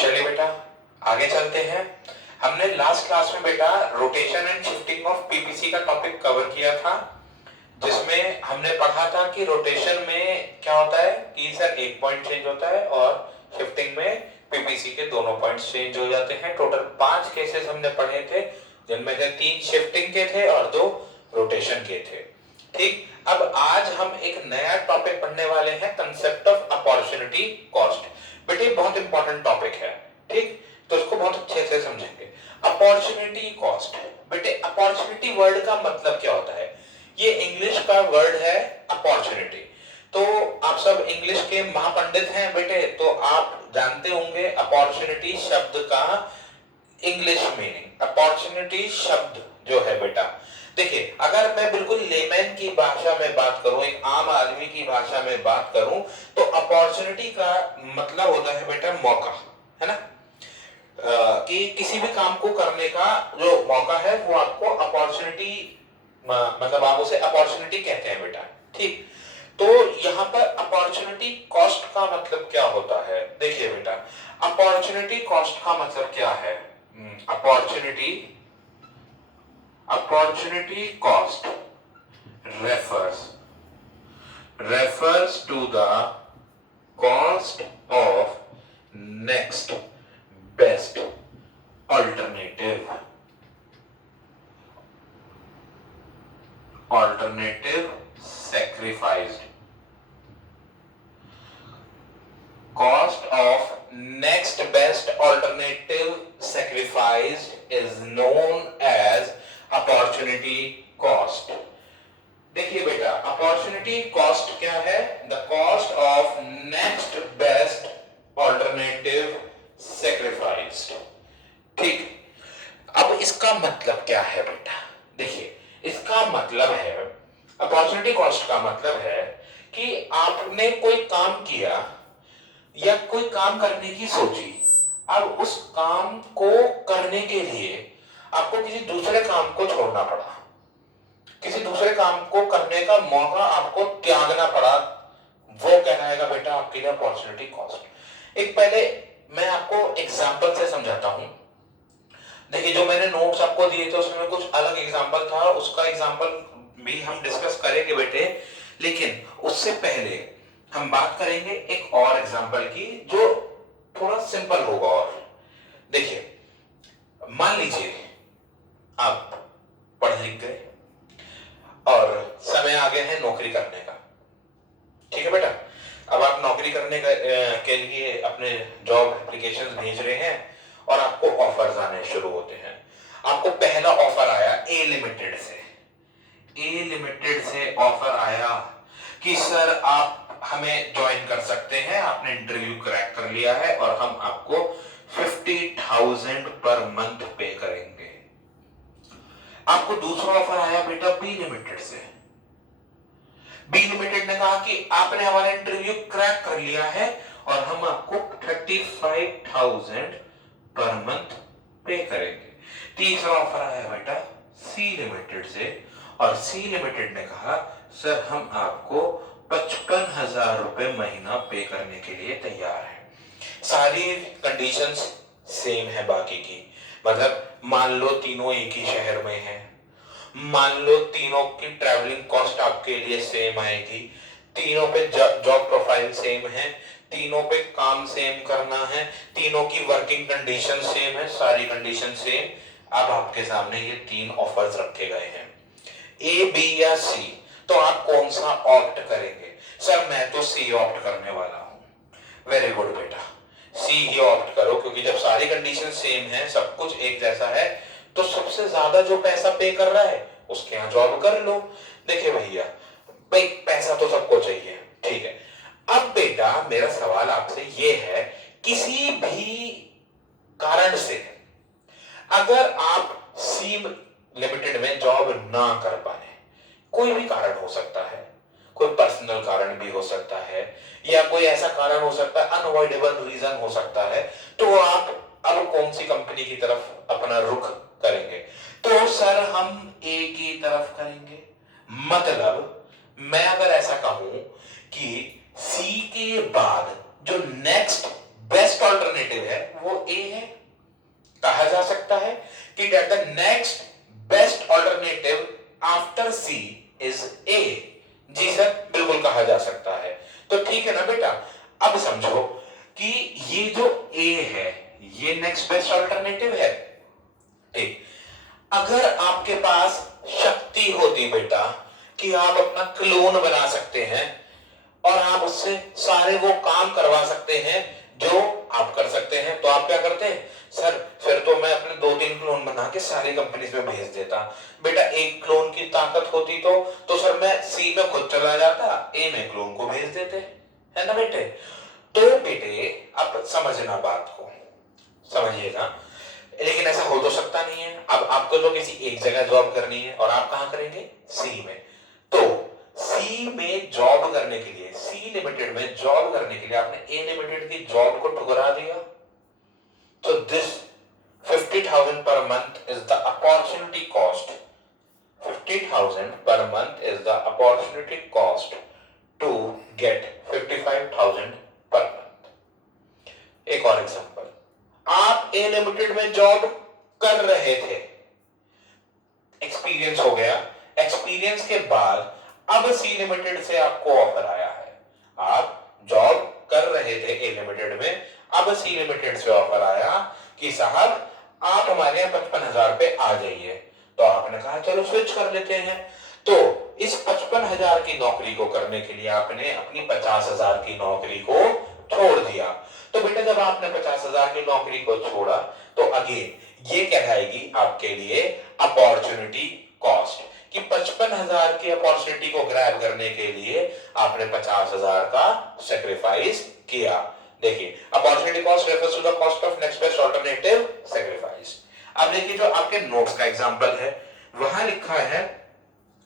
चलिए बेटा आगे चलते हैं। हमने लास्ट क्लास में बेटा rotation and shifting of PPC का टॉपिक कवर किया था, जिसमें हमने पढ़ा था कि रोटेशन में क्या होता है कि सर एक पॉइंट चेंज होता है और शिफ्टिंग में पीपीसी के दोनों पॉइंट्स चेंज हो जाते हैं। टोटल 5 केसेस हमने पढ़े थे, जिनमें से 3 शिफ्टिंग के थे और 2 रोटेशन के थे। ठीक, अब आज हम एक नया टॉपिक पढ़ने वाले हैं, कंसेप्ट ऑफ अपॉर्चुनिटी कॉस्ट। बेटे बहुत इंपॉर्टेंट टॉपिक है, ठीक, तो इसको बहुत अच्छे से समझेंगे। अपॉर्चुनिटी कॉस्ट, बेटे अपॉर्चुनिटी वर्ड का मतलब क्या होता है? ये इंग्लिश का वर्ड है अपॉर्चुनिटी। तो आप सब इंग्लिश के महापंडित हैं बेटे, तो आप जानते होंगे अपॉर्चुनिटी शब्द का इंग्लिश मीनिंग। अपॉर्चुनिटी शब्द जो है बेटा, देखिए अगर मैं बिल्कुल लेमैन की भाषा में बात करूं, एक आम आदमी की भाषा में बात करूं, तो अपॉर्चुनिटी का मतलब होता है बेटा मौका, है ना? कि किसी भी काम को करने का जो मौका है वो आपको अपॉर्चुनिटी, मतलब आप उसे अपॉर्चुनिटी कहते हैं बेटा। ठीक, तो यहाँ पर अपॉर्चुनिटी कॉस्ट का मतलब क्या होता है? देखिए बेटा अपॉर्चुनिटी कॉस्ट का मतलब क्या है? Opportunity cost refers to the cost of next best alternative sacrificed. Cost of next best alternative sacrificed is known as opportunity cost. देखिए बेटा अपॉर्चुनिटी कॉस्ट क्या है? The cost of next best alternative sacrificed. ठीक, अब इसका मतलब क्या है बेटा? देखिए इसका मतलब है, अपॉर्चुनिटी कॉस्ट का मतलब है कि आपने कोई काम किया या कोई काम करने की सोची, अब उस काम को करने के लिए आपको किसी दूसरे काम को छोड़ना पड़ा, किसी दूसरे काम को करने का मौका आपको त्यागना पड़ा, वो कहलाएगा बेटा आपके लिए अपॉर्चुनिटी कॉस्ट। एक पहले मैं आपको एग्जांपल से समझाता हूं। देखिए जो मैंने नोट्स आपको दिए थे उसमें कुछ अलग एग्जांपल था, उसका एग्जांपल भी हम डिस्कस करेंगे बेटे, लेकिन उससे पहले हम बात करेंगे एक और एग्जांपल की जो थोड़ा सिंपल होगा। और देखिए मान लीजिए आप पढ़ लिख गए और समय आ गया है नौकरी करने का। ठीक है बेटा, अब आप नौकरी करने के लिए अपने जॉब एप्लीकेशंस भेज रहे हैं और आपको ऑफर्स आने शुरू होते हैं। आपको पहला ऑफर आया ए लिमिटेड से ऑफर आया कि सर आप हमें ज्वाइन कर सकते हैं, आपने इंटरव्यू क्रैक कर लिया है और हम आपको 50,000 पर मंथ पे करेंगे। आपको दूसरा ऑफर आया बेटा बी लिमिटेड से। बी लिमिटेड ने कहा कि आपने हमारा इंटरव्यू क्रैक कर लिया है और हम आपको 35,000 पर मंथ पे करेंगे। तीसरा ऑफर आया बेटा सी लिमिटेड से और सी लिमिटेड ने कहा सर हम आपको 55,000 रुपए महीना पे करने के लिए तैयार है। सारी कंडीशंस सेम है बाकी की, मतलब मान लो तीनों एक ही शहर में हैं, मान लो तीनों की ट्रैवलिंग कॉस्ट आपके लिए सेम आएगी, तीनों पे जॉब प्रोफाइल सेम है, तीनों पे काम सेम करना है, तीनों की वर्किंग कंडीशन सेम है, सारी कंडीशन सेम। अब आपके सामने ये 3 ऑफर्स रखे गए हैं, ए बी या सी, तो आप कौन सा ऑप्ट करेंगे? सर मैं तो सी ऑप्ट करने वाला हूं। वेरी गुड बेटा, सी ही ऑप्ट करो, क्योंकि जब सारी कंडीशन सेम है, सब कुछ एक जैसा है, तो सबसे ज्यादा जो पैसा पे कर रहा है उसके यहां जॉब कर लो। देखिए भैया भाई पैसा तो सबको चाहिए, ठीक है। अब बेटा मेरा सवाल आपसे ये है, किसी भी कारण से अगर आप सी लिमिटेड में जॉब ना कर पाए, कोई भी कारण हो सकता है, कोई पर्सनल कारण भी हो सकता है या कोई ऐसा कारण हो सकता है, अनअवॉइडेबल रीजन हो सकता है, तो आप अब कौन सी कंपनी की तरफ अपना रुख करेंगे? तो सर हम ए की तरफ करेंगे। मतलब मैं अगर ऐसा कहूं कि सी के बाद जो नेक्स्ट बेस्ट ऑल्टरनेटिव है वो सकता है कि that the next best alternative after C is A. जी सर, बिल्कुल कहा जा सकता है। तो ठीक है ना बेटा, अब समझो कि ये जो ए है ये नेक्स्ट बेस्ट ऑल्टरनेटिव है। ठीक, अगर आपके पास शक्ति होती बेटा कि आप अपना क्लोन बना सकते हैं और आप उससे सारे वो काम करवा सकते हैं जो आप कर सकते हैं, तो आप क्या करते हैं? सर फिर तो मैं अपने 2-3 क्लोन बना के सारी कंपनीज में भेज देता। बेटा एक क्लोन की ताकत होती तो सर मैं सी में खुद चला जाता, ए में क्लोन को भेज देते, है ना बेटे? तो बेटे अब समझना बात को, समझिएगा। लेकिन ऐसा हो तो सकता नहीं है। अब आपको तो किसी एक जगह जॉब करनी है और आप कहां करेंगे? सी में। तो सी में जॉब करने के लिए, सी लिमिटेड में जॉब करने के लिए आपने ए लिमिटेड की जॉब को ठुकरा दिया। तो this 50,000 per month is the opportunity cost. 50,000 per month is the opportunity cost to get 55,000 per month. एक और एग्जांपल, आप ए लिमिटेड में जॉब कर रहे थे, एक्सपीरियंस हो गया, एक्सपीरियंस के बाद अब सी लिमिटेड से आपको ऑफर आया है। आप जॉब कर रहे थे ए लिमिटेड में, अब सी लिमिटेड से ऑफर आया कि साहब आप हमारे यहाँ 55,000 पे आ जाइए। तो आपने कहा चलो स्विच कर लेते हैं। तो इस 55,000 की नौकरी को करने के लिए आपने अपनी 50,000 की नौकरी को छोड़ दिया। तो बेटा जब आपने 50,000 की नौकरी को छोड़ा तो अगेन ये कहलाएगी आपके लिए अपॉर्चुनिटी कॉस्ट, कि 55,000 की अपॉर्चुनिटी को ग्रैब करने के लिए आपने 50,000 का सेक्रीफाइस किया। देखिए, opportunity cost refers to the cost of next best alternative sacrifice. अब देखिए जो आपके नोट्स का एग्जांपल है वहां लिखा है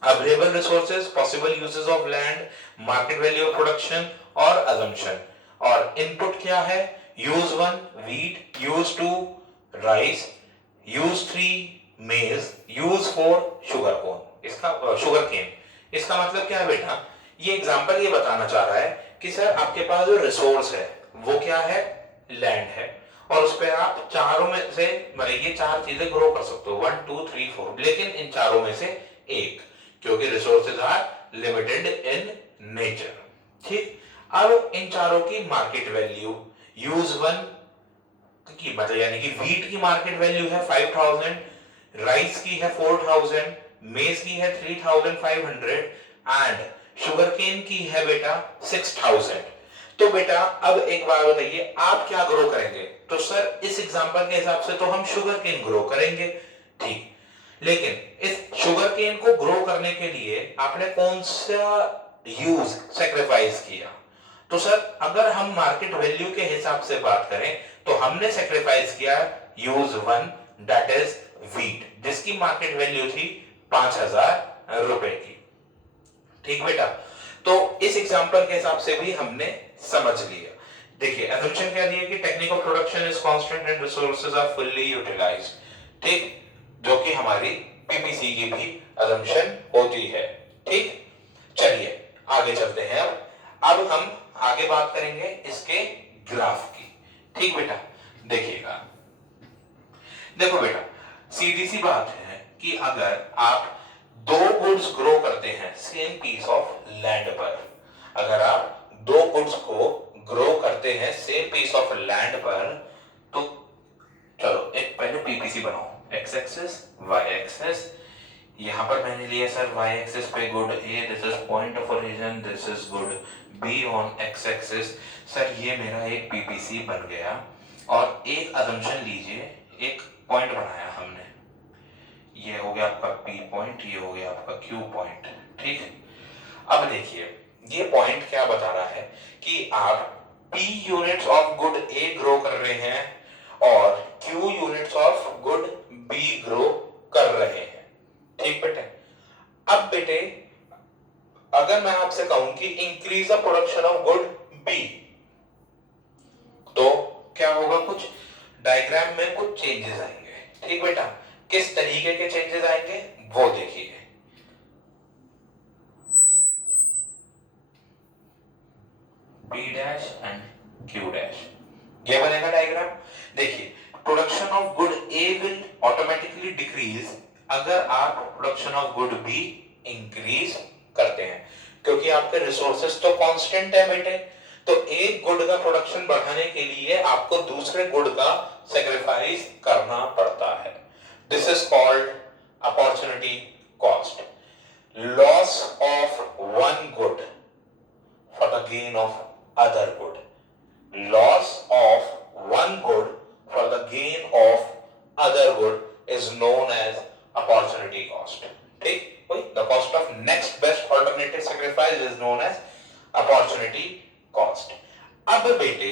available resources, possible uses of land, market value of production और अजम्पशन। और इनपुट क्या है? Use 1 wheat, use 2 rice, use 3 मेज, यूज 4 शुगर कोन, इसका शुगर केन। इसका मतलब क्या है बेटा? ये एग्जांपल ये बताना चाह रहा है कि सर आपके पास जो रिसोर्स है वो क्या है? लैंड है, और उस पे आप चारों में से मतलब ये चार चीजें ग्रो कर सकते हो, 1 2 3 4, लेकिन इन चारों में से एक, क्योंकि resources are limited in nature. ठीक, अब इन चारों की मार्केट वैल्यू, यूज 1 की मतलब यानी कि व्हीट की मार्केट वैल्यू है 5,000, राइस की है 4,000, मेज की है 3,500 एंड शुगर केन की है बेटा 6,000। तो बेटा अब एक बात बताइए, आप क्या ग्रो करेंगे? तो सर इस एग्जांपल के हिसाब से तो हम शुगर केन ग्रो करेंगे। ठीक, लेकिन इस शुगर केन को ग्रो करने के लिए आपने कौन सा यूज सैक्रिफाइस किया? तो सर अगर हम मार्केट वैल्यू के हिसाब से बात करें तो हमने सैक्रिफाइस किया यूज 1 दैट इज व्हीट, जिसकी मार्केट वैल्यू थी 5,000 रुपए की। ठीक बेटा, तो इस एग्जांपल के हिसाब से भी हमने समझ लिया। देखिए असम्पशन क्या दिया कि technique of production is constant and resources are fully utilised. ठीक, जो कि हमारी पीपीसी की भी असम्पशन होती है। ठीक, चलिए आगे चलते हैं। अब हम आगे बात करेंगे इसके ग्राफ की। ठीक बेटा, देखिएगा, देखो बेटा सीधी सी बात है कि अगर आप दो गुड्स ग्रो करते हैं सेम पीस ऑफ लैंड पर, अगर आप दो गुड्स को ग्रो करते हैं सेम पीस ऑफ लैंड पर, तो चलो एक पहले पीपीसी बनाओ, एक्स एक्सिस वाई एक्सिस, यहां पर मैंने लिया सर वाई एक्सिस पे good A, this is point of origin, this is good be on X axis. Sir ये मेरा एक पीपीसी बन गया, और एक असम्पशन लीजिए, एक पॉइंट बनाया हमने, ये हो गया आपका पी पॉइंट, ये हो गया आपका क्यू पॉइंट। ठीक, अब देखिए ये पॉइंट क्या बता रहा है कि आप P units of good A grow कर रहे हैं और Q units of good B grow कर रहे हैं। ठीक बेटे, अब बेटे अगर मैं आपसे कहूं कि increase the production of good B, तो क्या होगा? कुछ डायग्राम में कुछ चेंजेस आएंगे। ठीक बेटा, किस तरीके के चेंजेस आएंगे वो देखिए। B dash and Q dash, ये बनेगा डायग्राम। देखिए production of good A will automatically decrease अगर आप production of good be increase करते हैं, क्योंकि आपके रिसोर्सेस तो कांस्टेंट है बेटे। तो एक गुड का प्रोडक्शन बढ़ाने के लिए आपको दूसरे गुड का सैक्रिफाइस करना पड़ता है। This is called opportunity cost. Loss of one good for the gain of other good. Loss of one good for the gain of other good is known as opportunity cost. ठीक, the cost of next best alternative sacrifice is known as opportunity cost। अब बेटे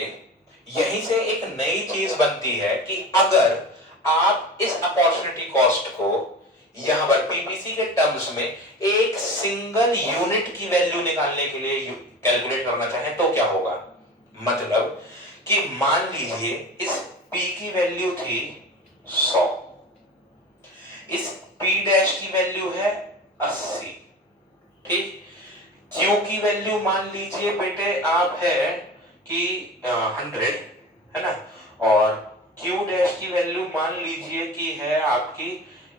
यहीं से एक नई चीज बनती है कि अगर आप इस अपॉर्चुनिटी कॉस्ट को यहां पर पीपीसी के टर्म्स में एक सिंगल यूनिट की वैल्यू निकालने के लिए कैलकुलेट करना चाहें तो क्या होगा। मतलब कि मान लीजिए इस P की वैल्यू थी 100, इस P डैश की वैल्यू है 80, ठीक। Q की वैल्यू मान लीजिए बेटे आप है कि 100 है ना, और Q डैश की वैल्यू मान लीजिए कि है आपकी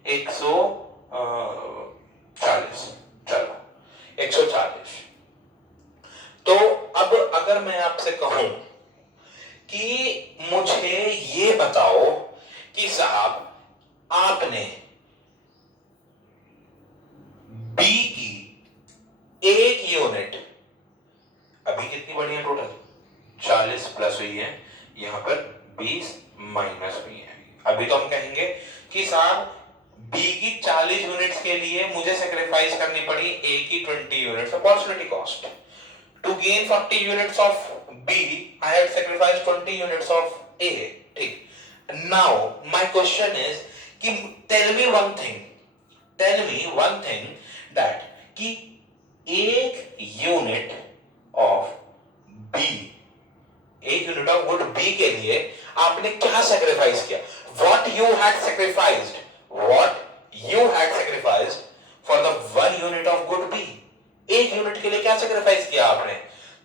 140, चलो 140। तो अब अगर मैं आपसे कहूं कि मुझे ये बताओ कि साहब आपने B की एक यूनिट, अभी कितनी बढ़ी है टोटल 40 प्लस हुई है, यहां पर 20 माइनस हुई है। अभी तो हम कहेंगे कि साहब B की 40 यूनिट्स के लिए मुझे सैक्रिफाइस करनी पड़ी A की 20 units, opportunity cost. To gain 40 units of B, I had sacrificed 20 units of A. ठीक। Now my question is कि tell me one thing that कि एक यूनिट ऑफ B, एक यूनिट ऑफ गुड B के लिए आपने क्या सैक्रिफाइस किया। What you had sacrificed for the one unit of good B, एक यूनिट के लिए क्या सैक्रिफाइस किया आपने।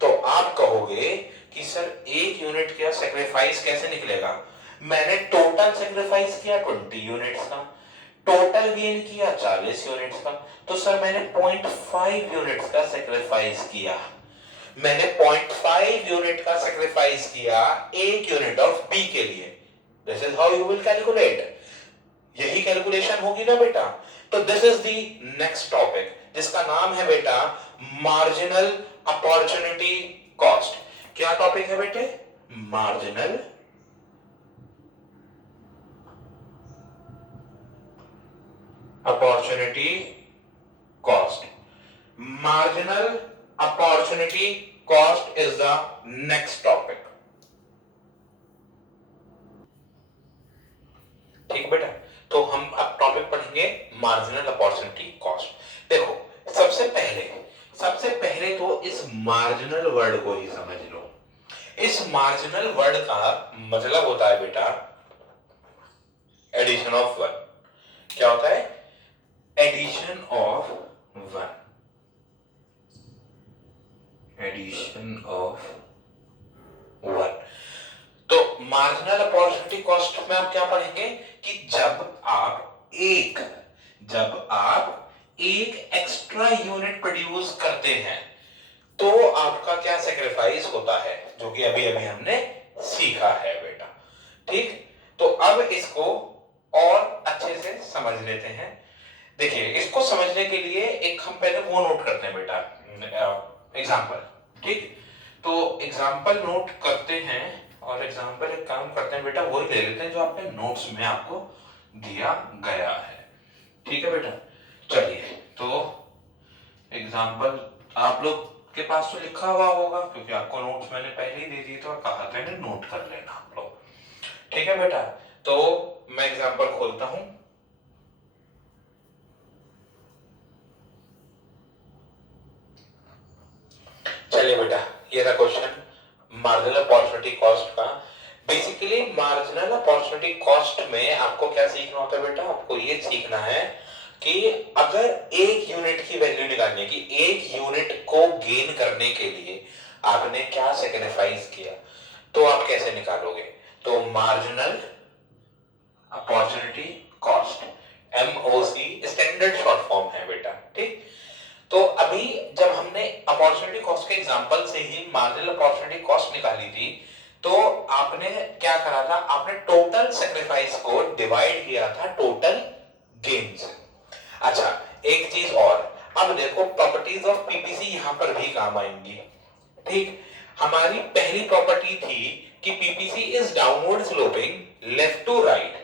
तो आप कहोगे कि सर एक यूनिट का सैक्रिफाइस कैसे निकलेगा, मैंने टोटल सैक्रिफाइस किया 20 यूनिट्स का, टोटल गेन किया 40 यूनिट्स का, तो सर मैंने 0.5 यूनिट्स का सैक्रिफाइस किया। मैंने 0.5 यूनिट का सैक्रिफाइस किया एक यूनिट ऑफ बी के लिए। This is how you will calculate, यही कैलकुलेशन होगी ना बेटा। तो this is the next topic जिसका नाम है बेटा मार्जिनल अपॉर्चुनिटी कॉस्ट। क्या टॉपिक है बेटे, marginal opportunity cost. Marginal opportunity cost is the next topic. ठीक बेटा, तो हम अब टॉपिक पढ़ेंगे मार्जिनल अपॉर्चुनिटी कॉस्ट। देखो सबसे पहले तो इस मार्जिनल वर्ड को ही समझ लो। इस मार्जिनल वर्ड का मतलब होता है बेटा एडिशन ऑफ वन। क्या होता है, addition of one, addition of one. तो मार्जिनल अपॉर्चुनिटी कॉस्ट में आप क्या पढ़ेंगे कि जब आप एक एक्स्ट्रा यूनिट प्रोड्यूस करते हैं तो आपका क्या सैक्रिफाइस होता है, जो कि अभी अभी हमने सीखा है बेटा। ठीक, तो अब इसको और अच्छे से समझ लेते हैं। देखिए इसको समझने के लिए एक हम पहले वो नोट करते हैं बेटा, एग्जांपल। ठीक, तो एग्जांपल नोट करते हैं और एग्जांपल एक काम करते हैं बेटा, वो ले लेते हैं जो आपके नोट्स में आपको दिया गया है। ठीक है बेटा, चलिए तो एग्जांपल आप लोग के पास तो लिखा हुआ होगा क्योंकि आपको नोट्स मैंने पहले ही दे दिए थे और कहा था इन्हें नोट कर लेना आप लोग। ठीक है बेटा, तो मैं एग्जांपल खोलता हूं। चलिए बेटा, ये रहा क्वेश्चन मार्जिनल अपॉर्चुनिटी कॉस्ट का। बेसिकली मार्जिनल अपॉर्चुनिटी कॉस्ट में आपको क्या सीखना होता है बेटा, आपको ये सीखना है कि अगर एक यूनिट की वैल्यू निकालनी है कि एक यूनिट को गेन करने के लिए आपने क्या सैक्रिफाइस किया, तो आप कैसे निकालोगे। तो मार्जिनल एग्जांपल से ही मार्जिनल अपॉर्चुनिटी कॉस्ट निकाली थी, तो आपने क्या करा था, आपने टोटल सेक्रीफाइस को डिवाइड किया था टोटल गेन से। अच्छा, एक चीज और, अब देखो प्रॉपर्टीज ऑफ पीपीसी यहां पर भी काम आएंगी। ठीक, हमारी पहली प्रॉपर्टी थी कि PPC is downward sloping left to right.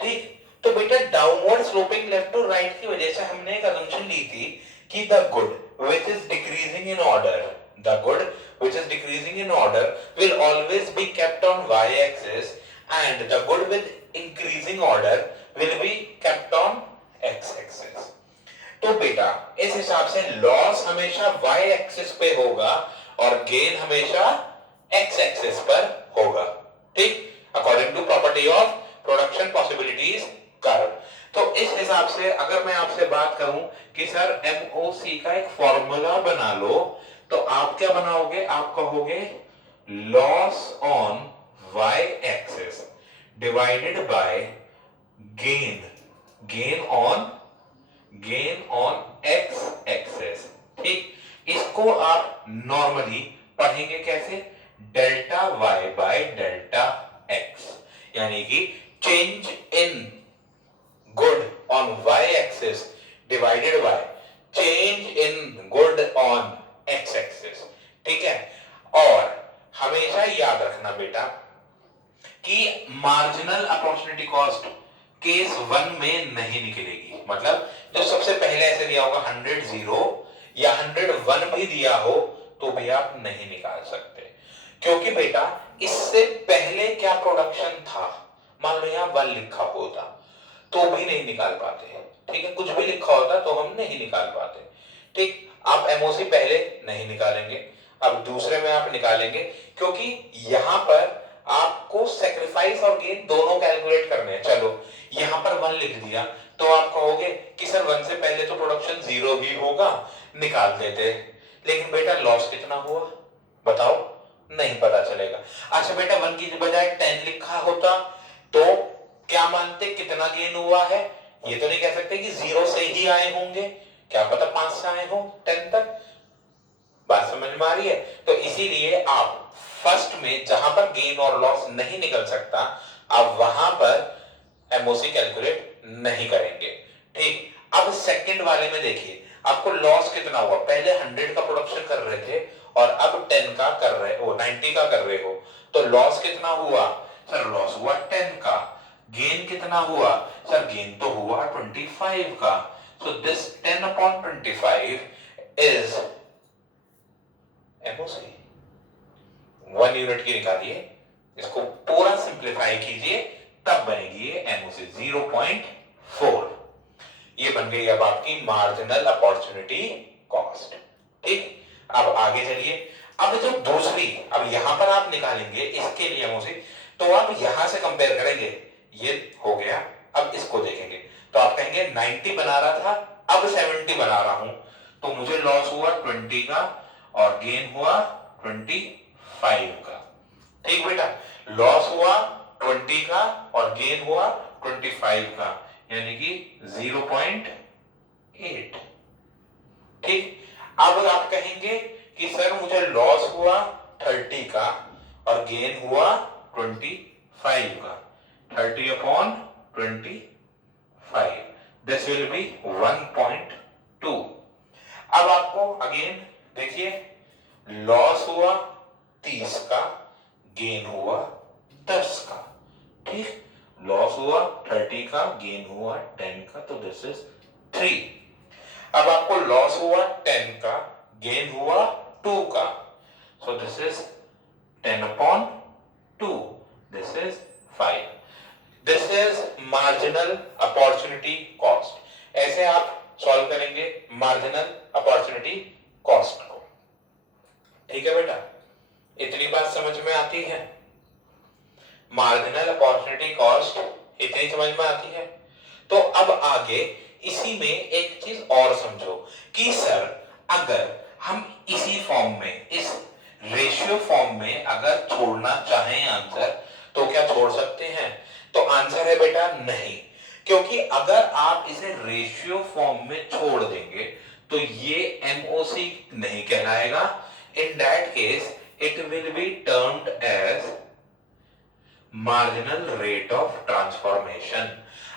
ठीक, तो बेटा downward sloping left to right की वजह से हमने एक असम्पशन ली थी कि the good which is decreasing in order, the good which is decreasing in order will always be kept on Y axis and the good with increasing order will be kept on X axis. तो बेटा इस हिसाब से loss हमेशा y axis पे होगा और gain हमेशा x एक्सिस पर होगा। ठीक, according to property of production possibilities curve. तो इस हिसाब से अगर मैं आपसे बात करूं कि सर MOC का एक फॉर्मूला बना लो, तो आप क्या बनाओगे, आप कहोगे loss on y axis divided by gain on x axis. ठीक, इसको आप नॉर्मली पढ़ेंगे कैसे, delta y by delta x, यानी कि change in good on y axis divided by change in good on x axis. ठीक है, और हमेशा याद रखना बेटा कि मार्जिनल अपॉर्चुनिटी कॉस्ट केस 1 में नहीं निकलेगी। मतलब जो सबसे पहले ऐसे दिया होगा 100 0 या 101 भी दिया हो तो भी आप नहीं निकाल सकते, क्योंकि बेटा इससे पहले क्या प्रोडक्शन था, मान लो यहां 1 लिखा होता तो भी नहीं निकाल पाते। ठीक है, कुछ भी लिखा होता तो हम नहीं निकाल पाते। ठीक, आप एमओसी पहले नहीं निकालेंगे, अब दूसरे में आप निकालेंगे, क्योंकि यहां पर आपको सेक्रीफाइस और गेन दोनों कैलकुलेट करने हैं। चलो यहां पर 1 लिख दिया तो आप कहोगे कि सर 1 से पहले तो प्रोडक्शन 0 ही होगा, निकाल देते, लेकिन बेटा लॉस कितना हुआ बताओ, नहीं पता चलेगा। अच्छा बेटा 1 की बजाय 10 लिखा होता तो क्या मानते कितना गेन हुआ है, ये तो नहीं कह सकते कि 0 से ही आए होंगे, क्या पता 5 से आए हो 10 तक। बात समझ में आ रही है? तो इसीलिए आप फर्स्ट में जहां पर गेन और लॉस नहीं निकल सकता, आप वहां पर एमओसी कैलकुलेट नहीं करेंगे। ठीक, अब सेकंड वाले में देखिए आपको लॉस कितना हुआ, पहले 100 का प्रोडक्शन कर रहे थे और अब 10 का कर रहे हो, 90 का कर रहे हो, तो लॉस कितना हुआ, सर लॉस हुआ 10 का। गेन कितना हुआ, सर गेन तो हुआ 25 का। So this 10/25 is MOC. 1 unit की निकालिए, इसको पूरा सिंप्लीफाई कीजिए, तब बनेगी ये एमओसी 0.4। ये बन गई अब आपकी मार्जिनल अपॉर्चुनिटी कॉस्ट। ठीक, अब आगे चलिए, अब जो दूसरी, अब यहां पर आप निकालेंगे इसके लिए एमओसी, तो आप यहां से कंपेयर करेंगे, ये हो गया, अब इसको देखेंगे तो आप कहेंगे 90 बना रहा था अब 70 बना रहा हूं, तो मुझे लॉस हुआ 20 का और गेन हुआ 25 का। ठीक बेटा, लॉस हुआ 20 का और गेन हुआ 25 का, यानी कि 0.8। ठीक, अब आप कहेंगे कि सर मुझे लॉस हुआ 30 का और गेन हुआ 25 का, 30/25, दिस विल बी 1.2। अब आपको अगेन देखिए लॉस हुआ 30 का, गेन हुआ 10 का। ठीक, लॉस हुआ 30 का, गेन हुआ 10 का, तो दिस इज 3। अब आपको लॉस हुआ 10 का, गेन हुआ 2 का, so this is 10/2, this is 5। This is marginal opportunity cost. ऐसे आप सॉल्व करेंगे मार्जिनल अपॉर्चुनिटी कॉस्ट को। ठीक है बेटा, इतनी बात समझ में आती है? मार्जिनल अपॉर्चुनिटी कॉस्ट इतनी समझ में आती है? तो अब आगे इसी में एक चीज और समझो कि सर अगर हम इसी फॉर्म में, इस रेशियो फॉर्म में अगर छोड़ना चाहें आंसर, तो क्या छोड़ सकते हैं? तो आंसर है बेटा नहीं, क्योंकि अगर आप इसे रेशियो फॉर्म में छोड़ देंगे तो ये एमओसी नहीं कहलाएगा, In that case, it will be termed as marginal rate of transformation.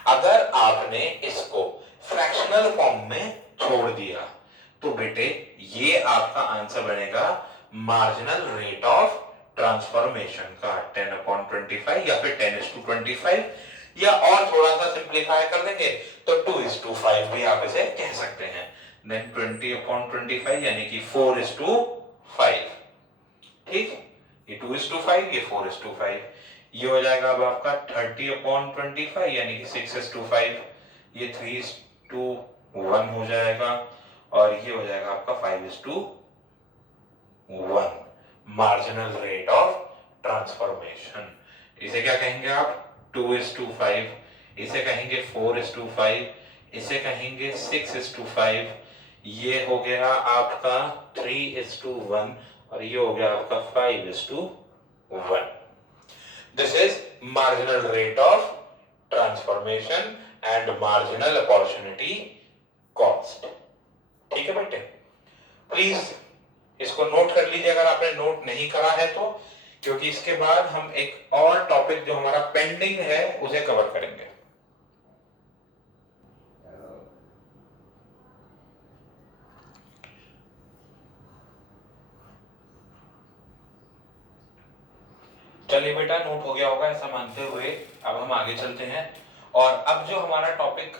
अगर आपने इसको फ्रैक्शनल फॉर्म में छोड़ दिया तो बेटे ये आपका आंसर बनेगा मार्जिनल रेट ऑफ ट्रांसफॉर्मेशन का 10/25 या फिर 10:25, या और थोड़ा सा सिंप्लीफाई कर देंगे तो 2:5 भी आप इसे कह सकते हैं। देन 20/25 यानी कि 4:5। ठीक, ये 2:5, ये 4:5, ये हो जाएगा अब आपका 30/25 यानी कि 6:5, ये 3:1 हो जाएगा, और ये हो जाएगा आपका 5:1। Marginal rate of transformation. इसे क्या कहेंगे आप? 2:5, इसे कहेंगे 4:5, इसे कहेंगे 6:5, ये हो गया आपका 3:1, और ये हो गया आपका 5:1। This is marginal rate of transformation and marginal opportunity cost. ठीक है बेटे, प्लीज इसको नोट कर लीजिए अगर आपने नोट नहीं करा है तो, क्योंकि इसके बाद हम एक और टॉपिक जो हमारा पेंडिंग है उसे कवर करेंगे। चलिए बेटा, नोट हो गया होगा ऐसा मानते हुए अब हम आगे चलते हैं। और अब जो हमारा टॉपिक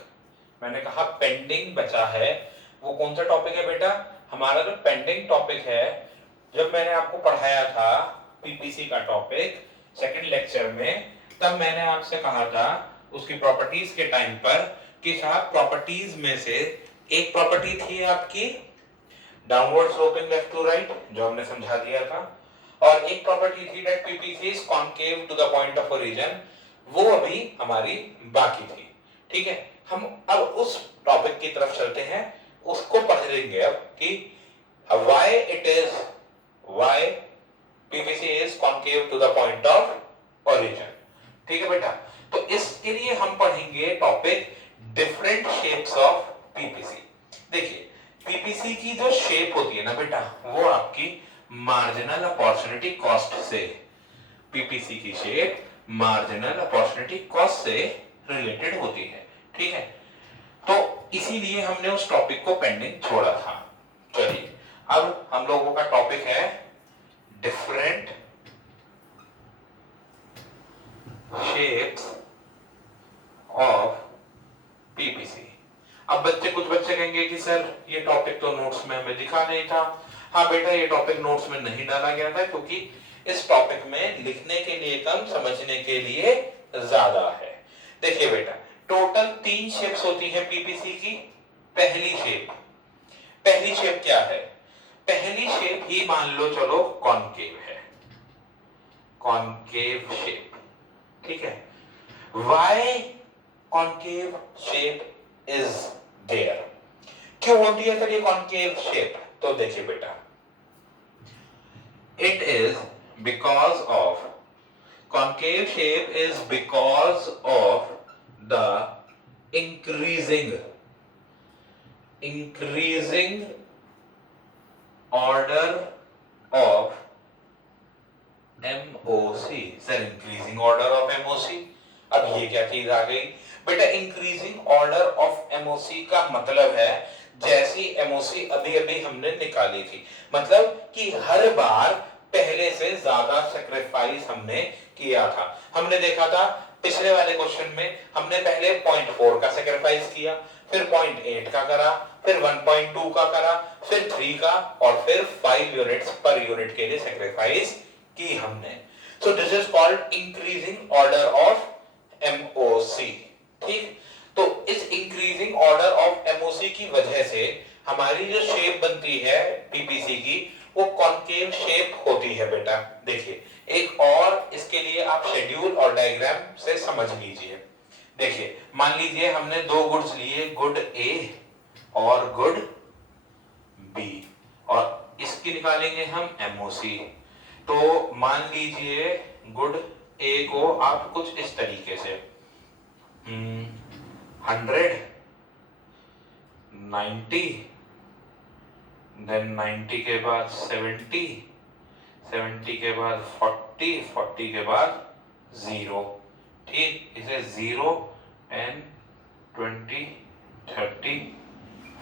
मैंने कहा पेंडिंग बचा है, वो कौन सा टॉपिक है बेटा? हमारा जो पेंडिंग टॉपिक है, जब मैंने आपको पढ़ाया था पीपीसी का टॉपिक सेकंड लेक्चर में, तब मैंने आपसे कहा था उसकी प्रॉपर्टीज के टाइम पर कि साहब प्रॉपर्टीज में से एक प्रॉपर्टी थी आपकी downward sloping left to right, जो हमने समझा दिया था, और एक प्रॉपर्टी थी that PPC is concave to the point of origin, वो अभी हमारी बाकी थी। ठीक है, हम अब उस टॉपिक की तरफ चलते हैं, उसको पढ़ लेंगे अब कि why PVC is concave to the point of origin। ठीक है बेटा, तो इसके लिए हम पढ़ेंगे topic different shapes of PPC. देखिए, पीपीसी की जो शेप होती है ना बेटा, वो आपकी मार्जिनल अपॉर्चुनिटी कॉस्ट से, पीपीसी की शेप मार्जिनल अपॉर्चुनिटी कॉस्ट से रिलेटेड होती है। ठीक है, तो इसीलिए हमने उस टॉपिक को पेंडिंग छोड़ा था। चलिए, अब हम लोगों का टॉपिक है डिफरेंट शेप्स ऑफ पीपीसी। अब कुछ बच्चे कहेंगे कि सर ये टॉपिक तो नोट्स में हमें दिखा नहीं था। हाँ बेटा, ये टॉपिक नोट्स में नहीं डाला गया था क्योंकि इस टॉपिक में लिखने के लिए कम, समझने के लिए ज्यादा है। देखिए बेटा, टोटल 3 शेप्स होती है पीपीसी की। पहली शेप क्या है? पहली शेप ही मान लो चलो कॉनकेव है, कॉनकेव शेप। ठीक है, why concave shape is there? क्यों होती है सर ये कॉनकेव शेप? तो देखिए बेटा, it is because of concave shape is because of the increasing order of MOC। Sir increasing order of MOC, अब ये क्या चीज आ गई बेटा? इंक्रीजिंग ऑर्डर ऑफ MOC का मतलब है जैसी MOC अभी अभी हमने निकाली थी, मतलब कि हर बार पहले से ज्यादा सैक्रिफाइस हमने किया था। हमने देखा था पिछले वाले क्वेश्चन में, हमने पहले 0.4 का सैक्रिफाइस किया, फिर 0.8 का करा, फिर 1.2 का करा, फिर 3 का, और फिर 5 यूनिट्स पर यूनिट के लिए सैक्रिफाइस की हमने। So this is called increasing order of MOC। ठीक, तो इस इंक्रीजिंग ऑर्डर ऑफ MOC की वजह से हमारी जो शेप बनती है पीपीसी की, वो कॉनकेव शेप होती है बेटा। देखिए, एक और इसके लिए आप शेड्यूल और डायग्राम से समझ लीजिए। देखिए, मान लीजिए हमने 2 गुड्स लिए, गुड A और गुड B, और इसकी निकालेंगे हम MOC। तो मान लीजिए गुड A को आप कुछ इस तरीके से 100, 90, देन 90 के बाद 70, 70 के बाद 40, 40 के बाद 0। ठीक, इसे 0, 10, 20, 30,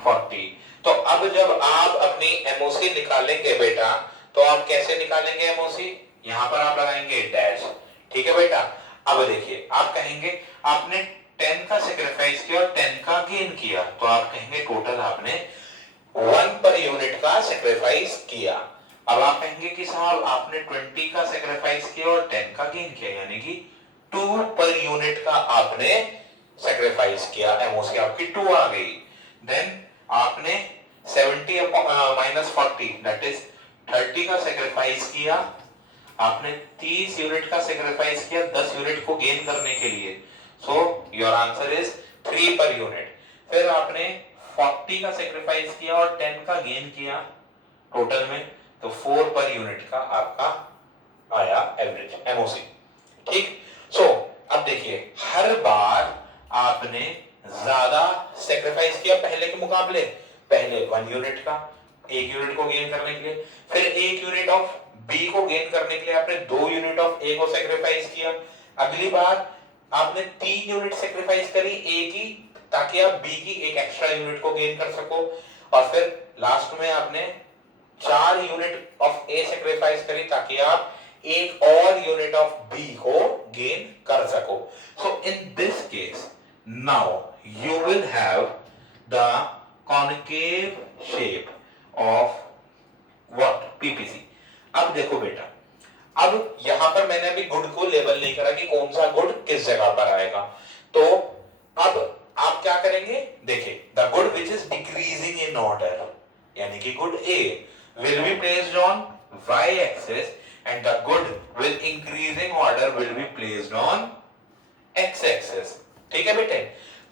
40। तो अब जब आप अपनी एमओसी निकालेंगे बेटा, तो आप कैसे निकालेंगे एमओसी? यहां पर आप लगाएंगे डैश। ठीक है बेटा। अब देखिए, आप कहेंगे आपने 10 का सेक्रीफाइस किया और 10 का गेन किया, तो आप कहेंगे टोटल आपने 1 पर यूनिट का सेक्रीफाइस किया। अब आप कहेंगे कि साहब आपने 20 का सेक्रीफाइस किया और 10 का गेन किया, यानी कि 2 पर यूनिट का आपने सेक्रीफाइस किया, एमओसी आपकी 2 आ गई। देन आपने 70 माइनस 40 दैट इज 30 का सेक्रीफाइस किया, आपने 30 यूनिट का सेक्रीफाइस किया 10 यूनिट को गेन करने के लिए, so your answer is 3 per unit. फिर आपने 40 का सेक्रीफाइस किया और 10 का गेन किया टोटल में, तो 4 पर यूनिट का आपका आया एवरेज एमओसी। ठीक, सो अब देखिए, हर बार आपने ज्यादा सेक्रीफाइस किया पहले के मुकाबले, पहले 1 यूनिट का, 1 यूनिट को गेन करने के लिए, फिर 1 यूनिट ऑफ बी को गेन करने के लिए आपने 2 यूनिट ऑफ ए को सेक्रीफाइस किया। अगली बार आपने 3 यूनिट सेक्रीफाइस करी ए की, ताकि आप बी की एक एक्स्ट्रा यूनिट को गेन कर सको, और फिर लास्ट में आपने 4 यूनिट ऑफ ए सेक्रीफाइस करी ताकि आप एक और यूनिट ऑफ बी को गेन कर सको। So in this case now you will have the concave shape of what, PPC. अब देखो बेटा, अब यहां पर मैंने अभी गुड को लेबल नहीं करा कि कौन सा गुड किस जगह पर आएगा, तो अब आप क्या करेंगे, देखिए, the good which is decreasing in order, यानी कि good A will be placed on y axis and the good with increasing order will be placed on x axis। ठीक है बेटे,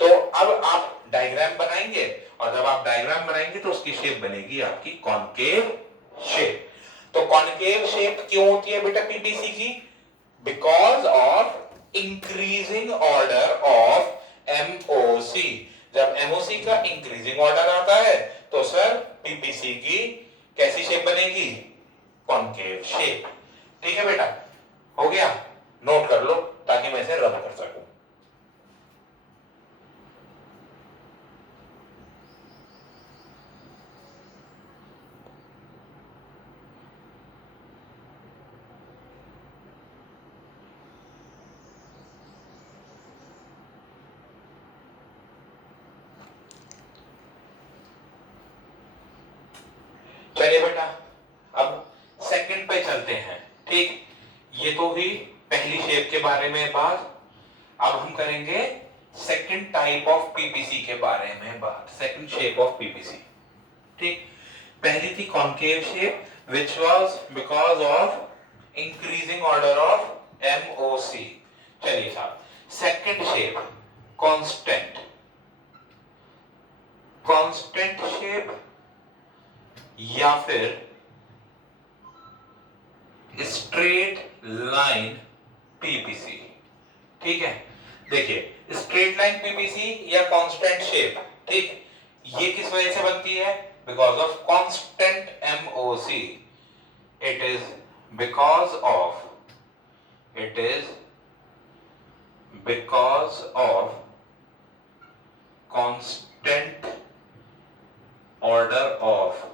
तो अब आप डायग्राम बनाएंगे, और जब आप डायग्राम बनाएंगे तो उसकी शेप बनेगी आपकी कॉन्केव शेप। तो कॉन्केव शेप क्यों होती है बेटा पीपीसी की? Because of increasing order of MOC. जब एमओसी का इंक्रीजिंग ऑर्डर आता है तो सर पीपीसी की कैसी शेप बनेगी? Concave shape. ठीक है बेटा, हो गया, नोट कर लो ताकि मैं इसे रब कर सकूं। चलिए बेटा, अब सेकंड पे चलते हैं। ठीक, ये तो हुई पहली शेप के बारे में बात। अब हम करेंगे सेकंड टाइप ऑफ पीपीसी के बारे में बात, सेकंड शेप ऑफ पीपीसी। ठीक, पहली थी concave shape which was because of increasing order of MOC. चलिए साहब, second shape constant, constant shape या फिर स्ट्रेट लाइन पीपीसी। ठीक है, देखिए, स्ट्रेट लाइन पीपीसी या कांस्टेंट शेप, ठीक, ये किस वजह से बनती है? Because of constant MOC. It is because of, it is because of constant order of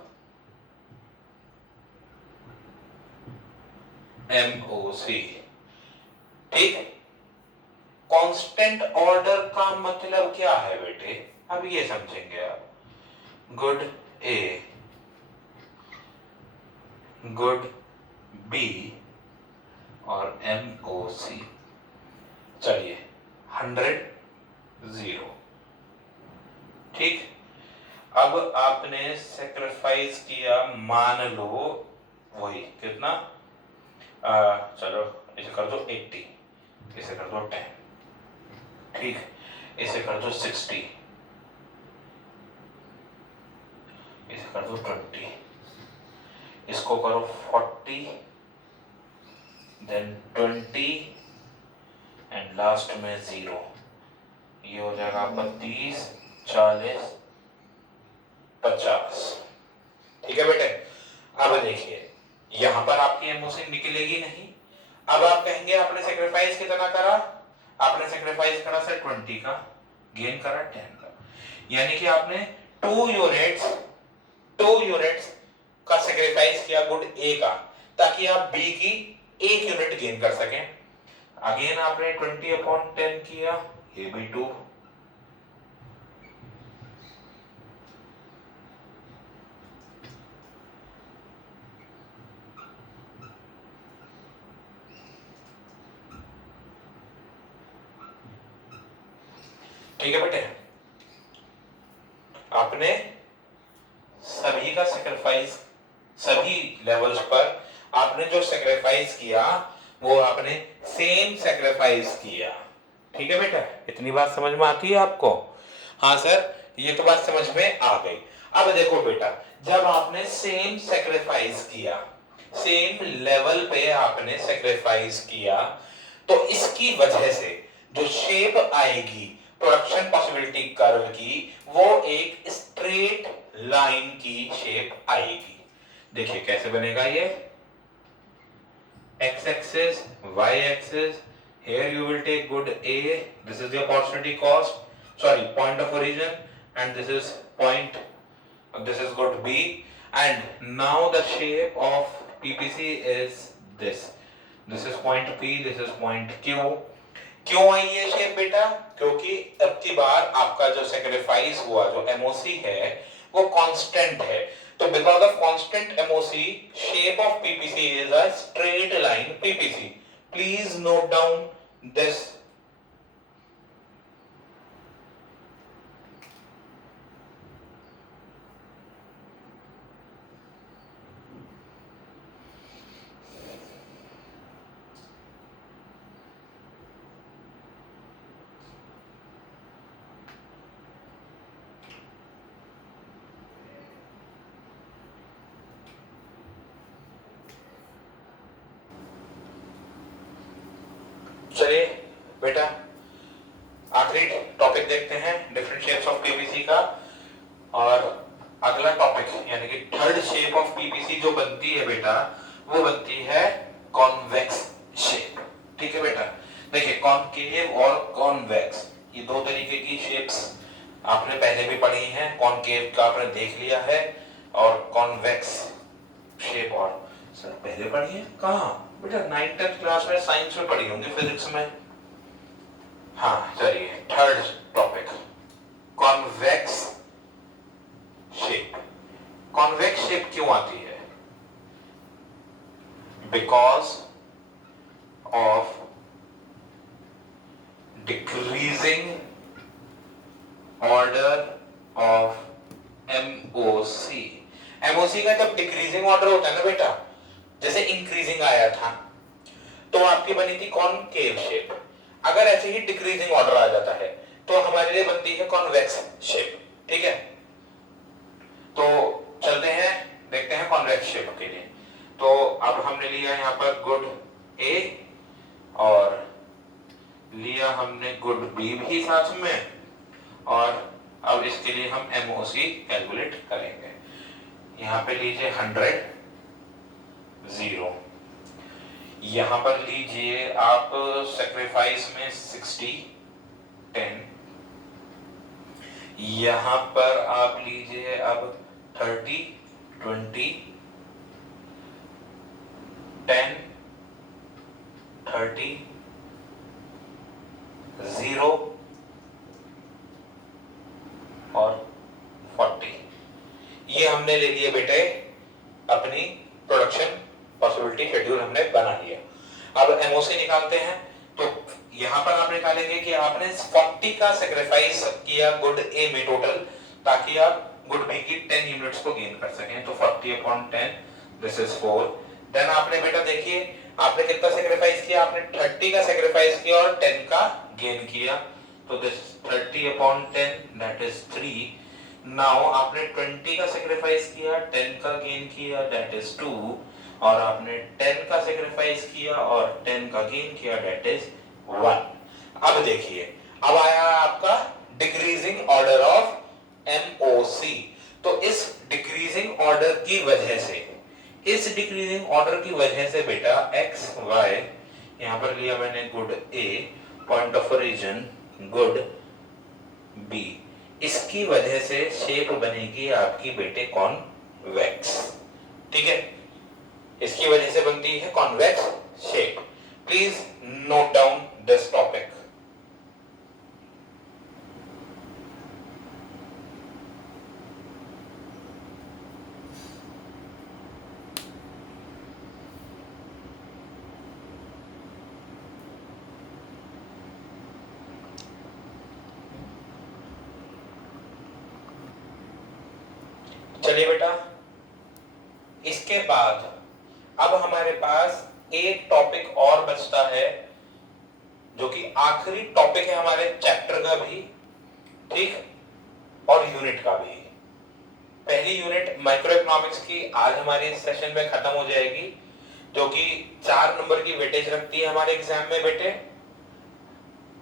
MOC. ठीक, कांस्टेंट ऑर्डर का मतलब क्या है बेटे? अब ये समझेंगे आप। गुड ए, गुड बी और एमओसी। चलिए, 100, 0। ठीक, अब आपने सेक्रीफाइस किया, मान लो वही कितना, चलो इसे कर दो 80, इसे कर दो 10, ठीक, इसे कर दो 60, इसे कर दो 20, इसको करो 40, देन 20 एंड लास्ट में 0। ये हो जाएगा आपका 30, 40, 50। ठीक है बेटे। अब देखिए यहां पर आपकी एमओसी निकलेगी नहीं। अब आप कहेंगे आपने सेक्रीफाइस कितना करा, आपने सेक्रीफाइस करा सर 20 का, गेन करा 10 का, यानी कि आपने 2 यूनिट्स का सेक्रीफाइस किया गुड ए का, ताकि आप बी की 1 यूनिट गेन कर सकें। अगेन आपने 20/10 किया, ये भी 2। ठीक है बेटे, आपने सभी का सेक्रीफाइस, सभी लेवल्स पर आपने जो सेक्रीफाइस किया वो आपने सेम सेक्रीफाइस किया। ठीक है बेटा, इतनी बात समझ में आती है आपको? हाँ सर, ये तो बात समझ में आ गई। अब देखो बेटा, जब आपने सेम सेक्रीफाइस किया, सेम लेवल पे आपने सेक्रीफाइस किया, तो इसकी वजह से जो शेप आएगी प्रोडक्शन पॉसिबिलिटी कर्व की, वो एक स्ट्रेट लाइन की शेप आएगी। देखिए कैसे बनेगा ये, x axis, y axis, here you will take good A, this is the opportunity cost, sorry, point of origin, and this is good B, and now the shape of PPC is this is point P, this is point Q। क्यों आई ये shape बेटा? क्योंकि अब की बार आपका जो sacrifice हुआ, जो एमओसी है, वो कांस्टेंट है। तो because of constant MOC, shape of PPC is a straight line PPC. Please note down this. चलिए बेटा, आखिरी टॉपिक देखते हैं डिफरेंट शेप्स ऑफ पीपीसी का। और अगला टॉपिक यानी कि थर्ड शेप ऑफ पीपीसी जो बनती है बेटा, वो बनती है कॉन्वेक्स शेप। ठीक है बेटा, देखिए कॉनकेव और कॉन्वेक्स, ये दो तरीके की शेप्स आपने पहले भी पढ़ी हैं। कॉनकेव का आपने देख लिया है, और कॉन्वेक्स शेप और सर पहले पढ़ी है कहाँ बेटा? 9th क्लास में साइंस में पढ़ी होंगी, फिजिक्स में। हाँ चलिए, third topic convex shape. Convex shape क्यों आती है? Because of decreasing order of MOC. MOC का जब डिक्रीजिंग ऑर्डर होता है ना बेटा, जैसे इंक्रीजिंग आया था तो आपकी बनी थी कॉनकेव शेप। अगर ऐसे ही डिक्रीजिंग ऑर्डर आ जाता है तो हमारे लिए बनती है कॉन्वेक्स शेप। ठीक है, तो चलते हैं, देखते हैं कॉन्वेक्स शेप के लिए। तो अब हमने लिया यहाँ पर गुड ए और लिया हमने गुड बी भी साथ में, और अब इसके लिए हम एमओसी कैलकुलेट करेंगे। यहाँ पे लीजिए 100 0, यहां पर लीजिए आप सेक्रीफाइस में 60 10, यहां पर आप लीजिए अब 30 20 10 30 0 और 40। ये हमने ले लिए बेटे अपनी प्रोडक्शन पॉसिबिलिटी शेड्यूल हमने बना लिया। अब एमओसी निकालते हैं। तो यहां पर आप निकालेंगे कि आपने 40 का सेक्रीफाइस किया गुड ए में टोटल, ताकि आप गुड बी की 10 यूनिट्स को गेन कर सकें। तो 40/10 दिस इज 4। देन आपने बेटा देखिए आपने कितना सेक्रीफाइस किया, आपने 30 का सेक्रीफाइस किया और 10 का गेन किया। तो दिस 30/10 दैट इज 3। नाउ आपने 20 का सेक्रीफाइस किया, 10 का गेन किया, दैट इज 2, और आपने 10 का सेक्रीफाइस किया और 10 का गेन किया, दैट इज 1। अब देखिए, अब आया आपका डिक्रीजिंग ऑर्डर ऑफ एमओसी। तो इस डिक्रीजिंग डिक्रीजिंग ऑर्डर की वजह से, इस डिक्रीजिंग ऑर्डर की वजह से बेटा एक्स वाई, यहां पर लिया मैंने good A, point of origin good B, इसकी वजह से शेप बनेगी आपकी बेटे कॉन्वेक्स। ठीक है, इसकी वजह से बनती है convex shape. Please note down this topic. चलिए बेटा, इसके बाद अब हमारे पास एक टॉपिक और बचता है जो कि आखिरी टॉपिक है हमारे चैप्टर का भी, ठीक, और यूनिट का भी। पहली यूनिट माइक्रो इकोनॉमिक्स की आज हमारे इस सेशन में खत्म हो जाएगी, जो कि 4 नंबर की वेटेज रखती है हमारे एग्जाम में बेटे।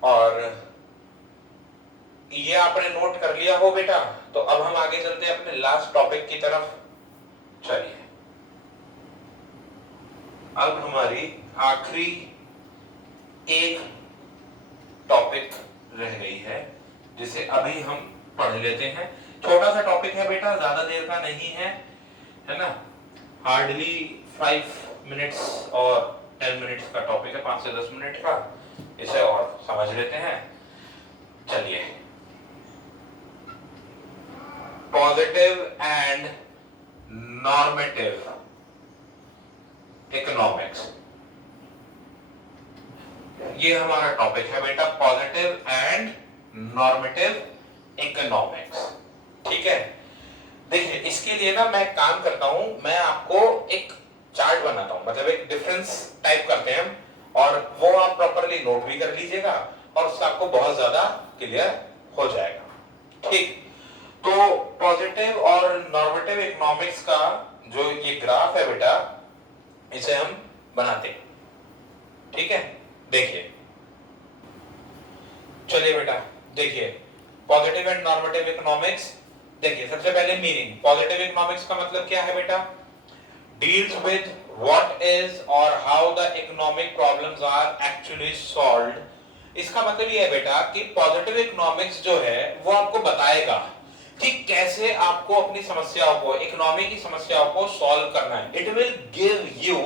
और ये आपने नोट कर लिया हो बेटा, तो अब हम आगे चलते हैं अपने लास्ट टॉपिक की तरफ। चलिए, अब हमारी आखिरी एक टॉपिक रह गई है जिसे अभी हम पढ़ लेते हैं। छोटा सा टॉपिक है बेटा, ज्यादा देर का नहीं है ना, हार्डली 5 मिनट्स और 10 मिनट्स का टॉपिक है, 5 से 10 मिनट का। इसे और समझ लेते हैं। चलिए, पॉजिटिव एंड नॉर्मेटिव इकोनॉमिक्स, ये हमारा टॉपिक है बेटा, पॉजिटिव एंड नॉर्मेटिव इकोनॉमिक्स। ठीक है, देखिए इसके लिए ना मैं काम करता हूं, मैं आपको एक चार्ट बनाता हूं, मतलब एक डिफरेंस टाइप करते हैं हम, और वो आप प्रॉपरली नोट भी कर लीजिएगा और उससे आपको बहुत ज्यादा क्लियर हो जाएगा। ठीक, तो पॉजिटिव और नॉर्मेटिव इकोनॉमिक्स का जो ये ग्राफ है बेटा, इसे हम बनाते हैं। ठीक है, देखिए, चलिए बेटा देखिए, पॉजिटिव एंड नॉर्मेटिव इकोनॉमिक्स। देखिए सबसे पहले मीनिंग, पॉजिटिव इकोनॉमिक्स का मतलब क्या है बेटा, डील्स विद व्हाट इज और how the economic problems are actually solved. इसका मतलब ये है बेटा कि पॉजिटिव इकोनॉमिक्स जो है वो आपको बताएगा कि कैसे आपको अपनी समस्याओं को, इकोनॉमी की समस्याओं को सॉल्व करना है। It will give you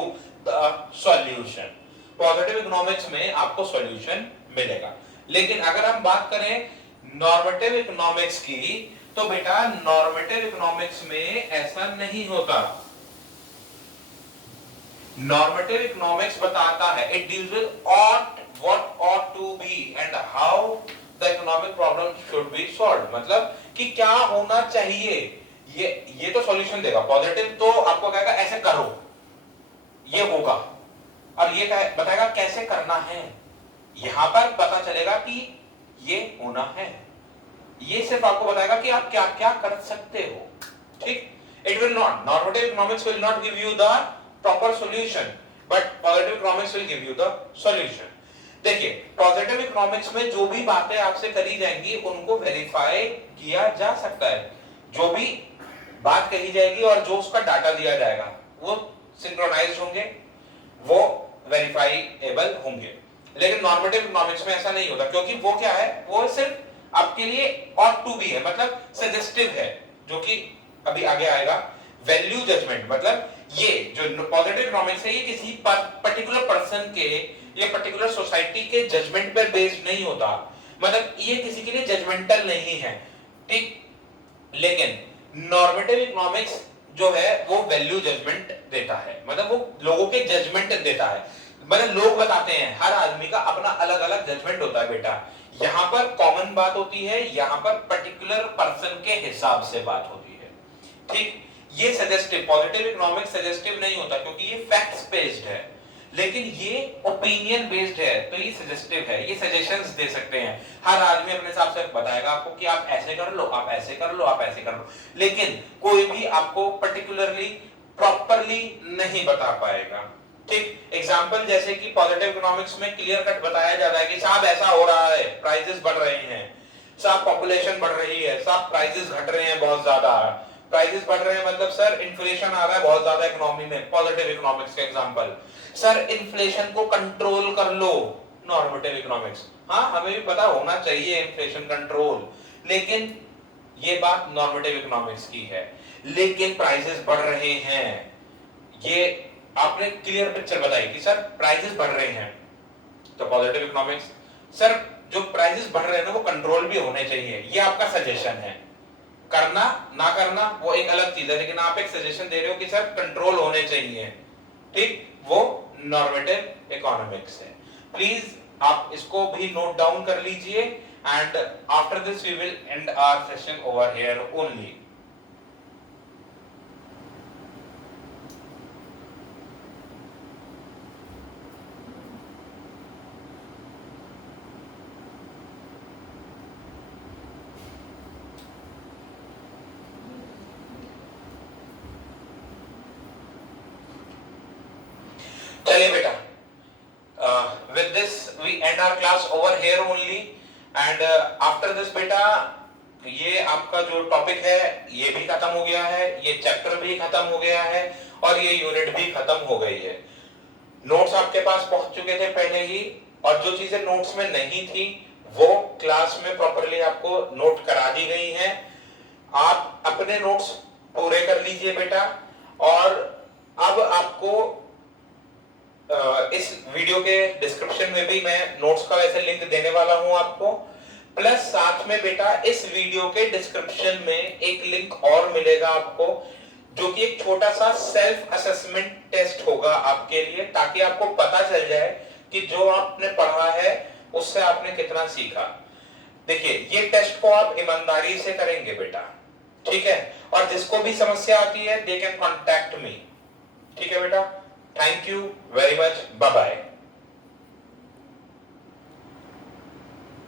the solution. Positive economics में आपको सॉल्यूशन मिलेगा। लेकिन अगर हम बात करें नॉर्मेटिव इकोनॉमिक्स की, तो बेटा नॉर्मेटिव इकोनॉमिक्स में ऐसा नहीं होता। नॉर्मेटिव इकोनॉमिक्स बताता है, it deals with what ought to be and how the economic problem should be solved, मतलब कि क्या होना चाहिए, ये तो सॉल्यूशन देगा। पॉजिटिव तो आपको कहेगा ऐसे करो, ये होगा, और ये बताएगा कैसे करना है। यहां पर पता चलेगा कि ये होना है, ये सिर्फ आपको बताएगा कि आप क्या क्या कर सकते हो। ठीक, it will not, normative economics will not give you the proper solution, but positive economics will give you the solution. देखिए पॉजिटिव इकोनॉमिक्स में जो भी बातें आपसे करी जाएंगी उनको वेरीफाई किया जा सकता है। जो भी बात कही जाएगी और जो उसका डाटा दिया जाएगा वो सिंक्रोनाइज्ड होंगे, वो वेरीफाइएबल होंगे। लेकिन नॉर्मेटिव इकोनॉमिक्स में ऐसा नहीं होता, क्योंकि वो क्या है, वो सिर्फ आपके लिए ऑट टू बी है, मतलब सजेस्टिव है, जो कि अभी आगे आएगा। वैल्यू जजमेंट, मतलब ये जो पॉजिटिव इकोनॉमिक्स है ये किसी पर्टिकुलर पर्सन के या पर्टिकुलर सोसाइटी के जजमेंट पर बेस्ड नहीं होता, मतलब ये किसी के लिए जजमेंटल नहीं है। ठीक, लेकिन नॉर्मेटिव इकोनॉमिक्स जो है वो वैल्यू जजमेंट देता है, मतलब वो लोगों के जजमेंट देता है, मतलब लोग बताते हैं, हर आदमी का अपना अलग अलग जजमेंट होता है बेटा। यहां पर कॉमन बात होती है, यहां पर पर्टिकुलर पर्सन के हिसाब से बात होती है। ठीक, ये सजेस्टिव, पॉजिटिव इकोनॉमिक्स सजेस्टिव नहीं होता क्योंकि ये फैक्ट्स बेस्ड है, लेकिन ये ओपिनियन बेस्ड है, तो ये सजेस्टिव है, ये सजेशंस दे सकते हैं। हर आदमी अपने हिसाब से बताएगा आपको कि आप ऐसे कर लो, आप ऐसे कर लो, आप ऐसे कर लो, लेकिन कोई भी आपको पर्टिकुलरली प्रॉपरली नहीं बता पाएगा। ठीक, एग्जांपल जैसे कि पॉजिटिव इकोनॉमिक्स में क्लियर कट बताया जाता है कि साहब ऐसा हो रहा है, प्राइसेस बढ़ रहे हैं, साहब पॉपुलेशन बढ़ रही है, साहब प्राइसेस घट रहे हैं बहुत ज्यादा, प्राइसेस बढ़ रहे हैं मतलब सर इन्फ्लेशन आ रहा है बहुत ज्यादा इकोनॉमी में, पॉजिटिव इकोनॉमिक्स का एग्जांपल। सर इन्फ्लेशन को कंट्रोल कर लो, नॉर्मेटिव इकोनॉमिक्स। हाँ हमें भी पता होना चाहिए इन्फ्लेशन कंट्रोल, लेकिन ये बात नॉर्मेटिव इकोनॉमिक्स की है। लेकिन प्राइसेस बढ़ रहे हैं, ये आपने क्लियर पिक्चर बताई कि सर प्राइसेस बढ़ रहे हैं, तो पॉजिटिव इकोनॉमिक्स। सर जो प्राइसेस बढ़ रहे हैं ना वो कंट्रोल भी होने चाहिए, ये आपका सजेशन है। करना ना करना वो एक अलग चीज है, लेकिन आप एक सजेशन दे रहे हो कि सर कंट्रोल होने चाहिए, ठीक, वो नॉर्मेटिव इकोनॉमिक्स है। प्लीज आप इसको भी नोट डाउन कर लीजिए, and after this we will end our session over here only. चलिए बेटा, with this we end our class over here only, and after this बेटा ये आपका जो टॉपिक है ये भी खत्म हो गया है, ये चैप्टर भी खत्म हो गया है, और ये यूनिट भी खत्म हो गई है। नोट्स आपके पास पहुंच चुके थे पहले ही, और जो चीजें नोट्स में नहीं थी वो क्लास में प्रॉपर्ली आपको नोट करा दी गई हैं। आप अपने नोट्स पूरे कर लीजिए बेटा, और अब आपको इस वीडियो के डिस्क्रिप्शन में भी मैं नोट्स का ऐसे लिंक देने वाला हूं आपको, प्लस साथ में बेटा इस वीडियो के डिस्क्रिप्शन में एक लिंक और मिलेगा आपको, जो कि एक छोटा सा सेल्फ असेसमेंट टेस्ट होगा आपके लिए, ताकि आपको पता चल जाए कि जो आपने पढ़ा है उससे आपने कितना सीखा। देखिए ये टेस्ट को आप ईमानदारी से करेंगे बेटा, ठीक है, और जिसको भी समस्या आती है दे कैन कॉन्टैक्ट मी, ठीक है बेटा। Thank you very much. Bye bye.